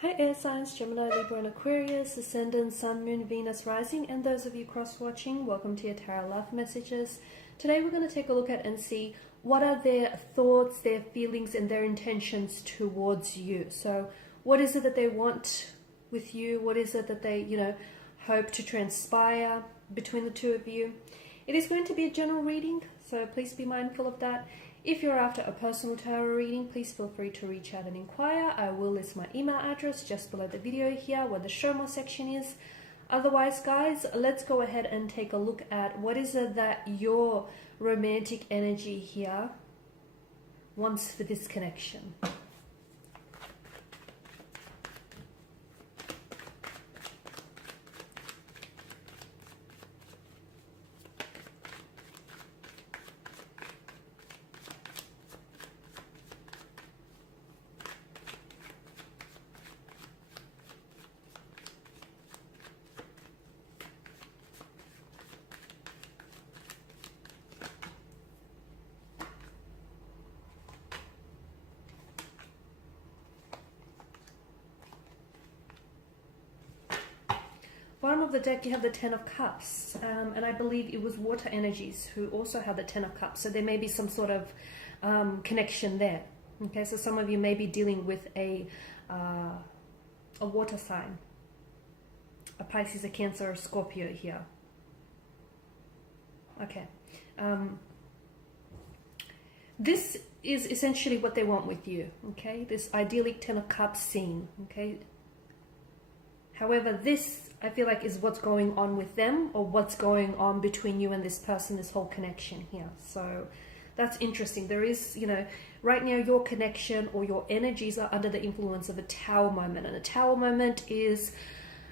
Hi air signs, Gemini, Libra and Aquarius, Ascendant, Sun, Moon, Venus, Rising, and those of you cross-watching, welcome to your Tarot Love Messages. Today we're going to take a look at and see what are their thoughts, their feelings, and their intentions towards you. So what is it that they want with you? What is it that they, hope to transpire between the two of you? It is going to be a general reading, so please be mindful of that. If you're after a personal tarot reading, please feel free to reach out and inquire. I will list my email address just below the video here where the show more section is. Otherwise, guys, let's go ahead and take a look at what is it that your romantic energy here wants for this connection. Bottom of the deck, you have the Ten of Cups, and I believe it was water energies who also have the Ten of Cups, so there may be some sort of connection there. Okay, so some of you may be dealing with a water sign, a Pisces, a Cancer, or Scorpio here. Okay, this is essentially what they want with you. Okay, this idyllic Ten of Cups scene. Okay. However, this, I feel like, is what's going on with them, or what's going on between you and this person, this whole connection here. So that's interesting. There is, right now your connection or your energies are under the influence of a Tower moment. And a Tower moment is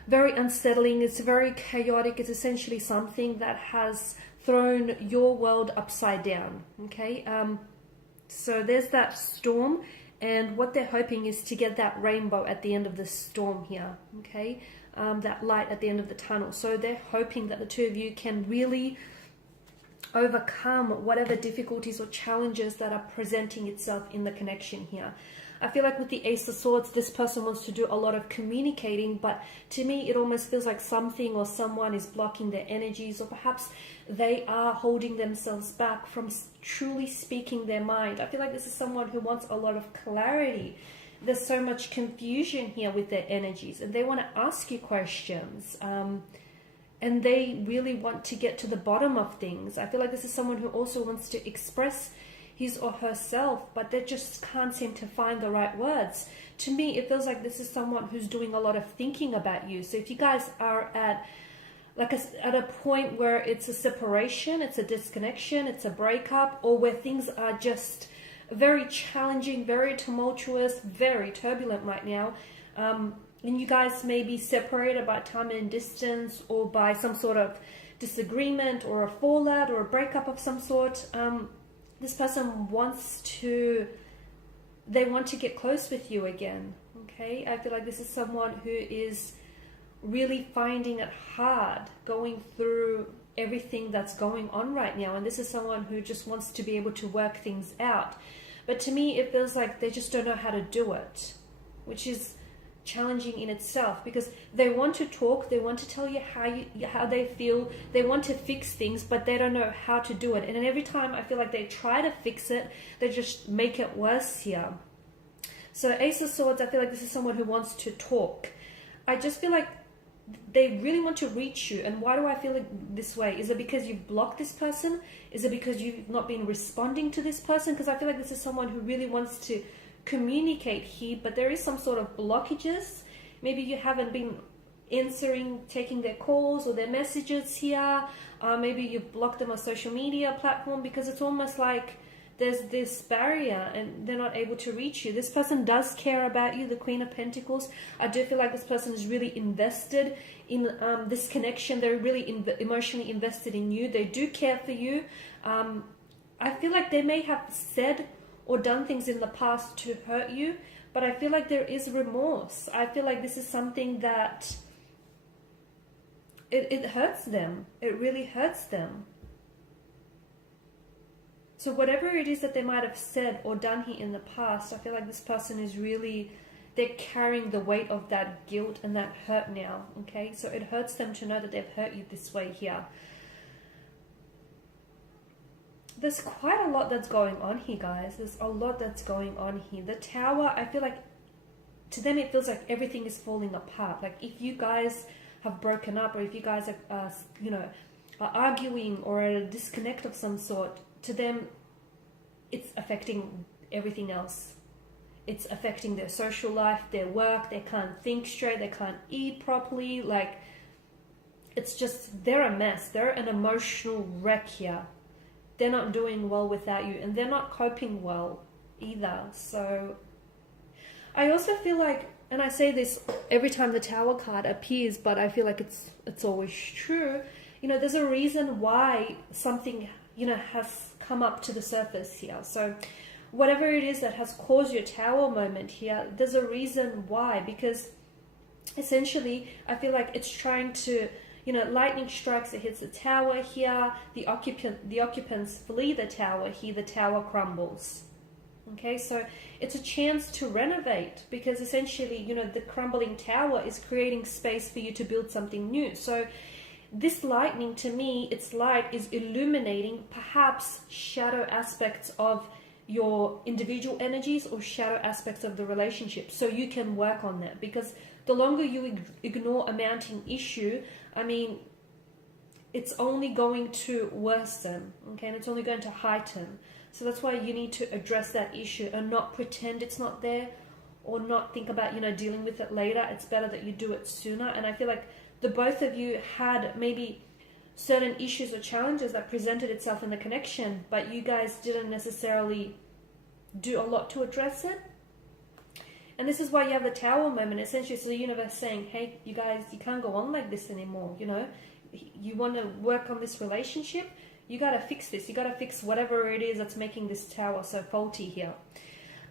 very unsettling. It's very chaotic. It's essentially something that has thrown your world upside down. Okay. So there's that storm. And what they're hoping is to get that rainbow at the end of the storm here, okay? That light at the end of the tunnel. So they're hoping that the two of you can really overcome whatever difficulties or challenges that are presenting itself in the connection here. I feel like with the Ace of Swords, this person wants to do a lot of communicating, but to me, it almost feels like something or someone is blocking their energies, or perhaps they are holding themselves back from truly speaking their mind. I feel like this is someone who wants a lot of clarity. There's so much confusion here with their energies, and they want to ask you questions. And they really want to get to the bottom of things. I feel like this is someone who also wants to express his or herself, but they just can't seem to find the right words. To me, it feels like this is someone who's doing a lot of thinking about you. So if you guys are at a point where it's a separation, it's a disconnection, it's a breakup, or where things are just very challenging, very tumultuous, very turbulent right now, and you guys may be separated by time and distance, or by some sort of disagreement, or a fallout, or a breakup of some sort, this person wants to get close with you again. Okay, I feel like this is someone who is really finding it hard going through everything that's going on right now, and this is someone who just wants to be able to work things out. But to me, it feels like they just don't know how to do it, which is challenging in itself, because they want to talk, they want to tell you how they feel, they want to fix things, but they don't know how to do it. And then every time I feel like they try to fix it, they just make it worse here. So Ace of Swords, I feel like this is someone who wants to talk. I just feel like they really want to reach you. And why do I feel like this way? Is it because you've blocked this person? Is it because you've not been responding to this person? Because I feel like this is someone who really wants to communicate here, but there is some sort of blockages. Maybe you haven't been taking their calls or their messages here. Maybe you've blocked them on social media platform, because it's almost like there's this barrier and they're not able to reach you. This person does care about you, the Queen of Pentacles. I do feel like this person is really invested in this connection. They're really emotionally invested in you. They do care for you. I feel like they may have said or done things in the past to hurt you, but I feel like there is remorse. I feel like this is something that it hurts them. It really hurts them. So whatever it is that they might have said or done here in the past, I feel like this person is really they're carrying the weight of that guilt and that hurt now, okay? So it hurts them to know that they've hurt you this way here. There's quite a lot that's going on here, guys. There's a lot that's going on here. The Tower, I feel like, to them it feels like everything is falling apart. Like if you guys have broken up, or if you guys are, you know, are arguing or at a disconnect of some sort, to them it's affecting everything else. It's affecting their social life, their work. They can't think straight, they can't eat properly. Like, it's just, they're a mess. They're an emotional wreck here. They're not doing well without you, and they're not coping well either. So I also feel like, and I say this every time the Tower card appears, but I feel like it's always true, you know, there's a reason why something, you know, has come up to the surface here. So whatever it is that has caused your Tower moment here, there's a reason why, because essentially I feel like it's trying to, you know, lightning strikes, it hits the Tower here, the occupants flee the Tower here, the Tower crumbles. Okay, so it's a chance to renovate, because essentially, you know, the crumbling Tower is creating space for you to build something new. So this lightning, to me, its light is illuminating perhaps shadow aspects of your individual energies or shadow aspects of the relationship, so you can work on that. Because the longer you ignore a mounting issue, I mean, it's only going to worsen, okay, and it's only going to heighten. So that's why you need to address that issue and not pretend it's not there, or not think about, you know, dealing with it later. It's better that you do it sooner. And I feel like the both of you had maybe certain issues or challenges that presented itself in the connection, but you guys didn't necessarily do a lot to address it. And this is why you have the Tower moment. Essentially, it's the universe saying, hey, you guys, you can't go on like this anymore. You know, you want to work on this relationship, you got to fix this. You got to fix whatever it is that's making this Tower so faulty here.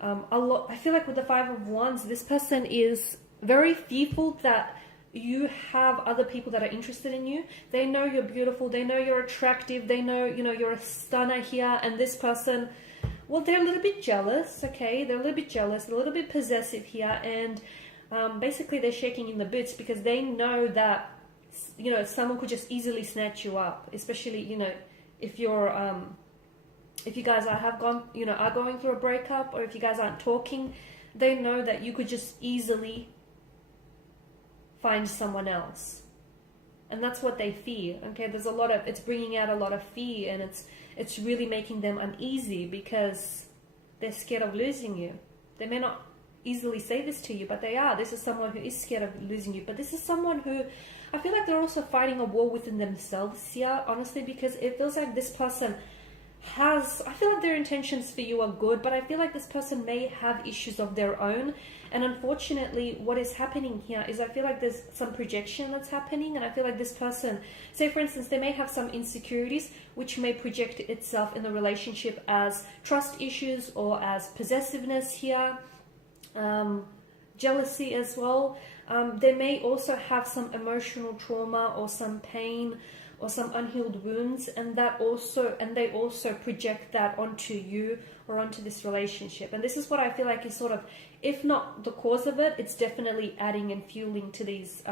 I feel like with the Five of Wands, this person is very fearful that you have other people that are interested in you. They know you're beautiful. They know you're attractive. They know, you know, you're a stunner here. And this person, well, they're a little bit jealous, okay? They're a little bit jealous, a little bit possessive here. And basically they're shaking in the boots, because they know that, you know, someone could just easily snatch you up, especially, you know, if you're, if you guys are going through a breakup, or if you guys aren't talking, they know that you could just easily find someone else. And that's what they fear, okay? There's a lot of, it's bringing out a lot of fear, and it's really making them uneasy, because they're scared of losing you. They may not easily say this to you, but they are. This is someone who is scared of losing you, but this is someone who, I feel like they're also fighting a war within themselves here, honestly, because it feels like this person has, I feel like their intentions for you are good, but I feel like this person may have issues of their own. And unfortunately, what is happening here is, I feel like there's some projection that's happening, and I feel like this person, say for instance, they may have some insecurities which may project itself in the relationship as trust issues, or as possessiveness here, jealousy as well. They may also have some emotional trauma, or some pain, or some unhealed wounds, and they also project that onto you, or onto this relationship. And this is what I feel like is sort of, if not the cause of it, it's definitely adding and fueling to these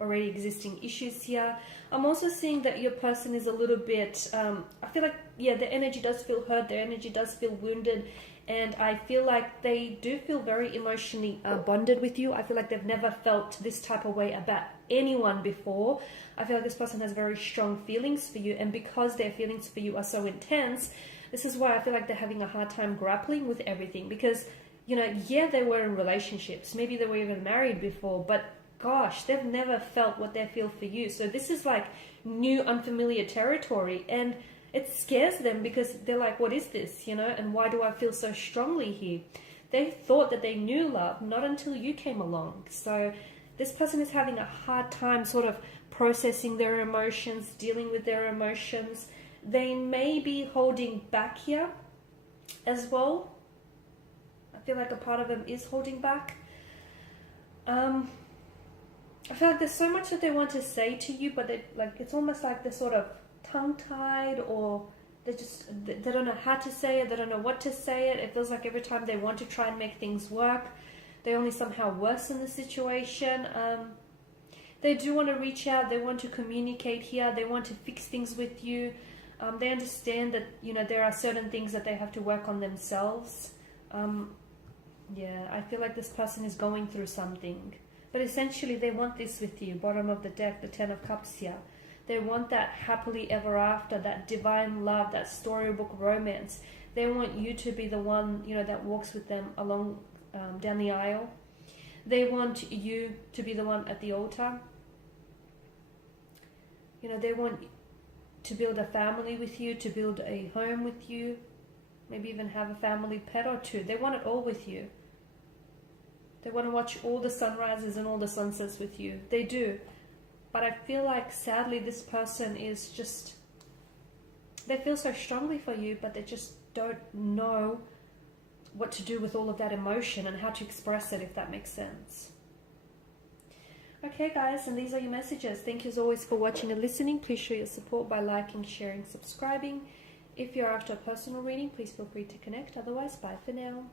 already existing issues here. I'm also seeing that your person is a little bit, I feel like, yeah, their energy does feel hurt, their energy does feel wounded, and I feel like they do feel very emotionally bonded with you. I feel like they've never felt this type of way about anyone before. I feel like this person has very strong feelings for you, and because their feelings for you are so intense, this is why I feel like they're having a hard time grappling with everything. Because, you know, yeah, they were in relationships, maybe they were even married before, but gosh, they've never felt what they feel for you. So this is like new, unfamiliar territory, and it scares them, because they're like, what is this, you know, and why do I feel so strongly here? They thought that they knew love, not until you came along. So this person is having a hard time sort of processing their emotions, dealing with their emotions. They may be holding back here as well. I feel like a part of them is holding back. I feel like there's so much that they want to say to you, but it's almost like they're sort of tongue-tied, or they don't know how to say it, they don't know what to say it. It feels like every time they want to try and make things work, they only somehow worsen the situation. They do want to reach out, they want to communicate here, they want to fix things with you. They understand that, you know, there are certain things that they have to work on themselves. Yeah, I feel like this person is going through something. But essentially they want this with you. Bottom of the deck, the Ten of Cups here. They want that happily ever after, that divine love, that storybook romance. They want you to be the one, you know, that walks with them along down the aisle. They want you to be the one at the altar. You know, they want to build a family with you, to build a home with you, maybe even have a family pet or two. They want it all with you. They want to watch all the sunrises and all the sunsets with you. They do. But I feel like, sadly, this person is just... They feel so strongly for you, but they just don't know what to do with all of that emotion and how to express it, if that makes sense. Okay, guys, and these are your messages. Thank you as always for watching and listening. Please show your support by liking, sharing, subscribing. If you're after a personal reading, please feel free to connect. Otherwise, bye for now.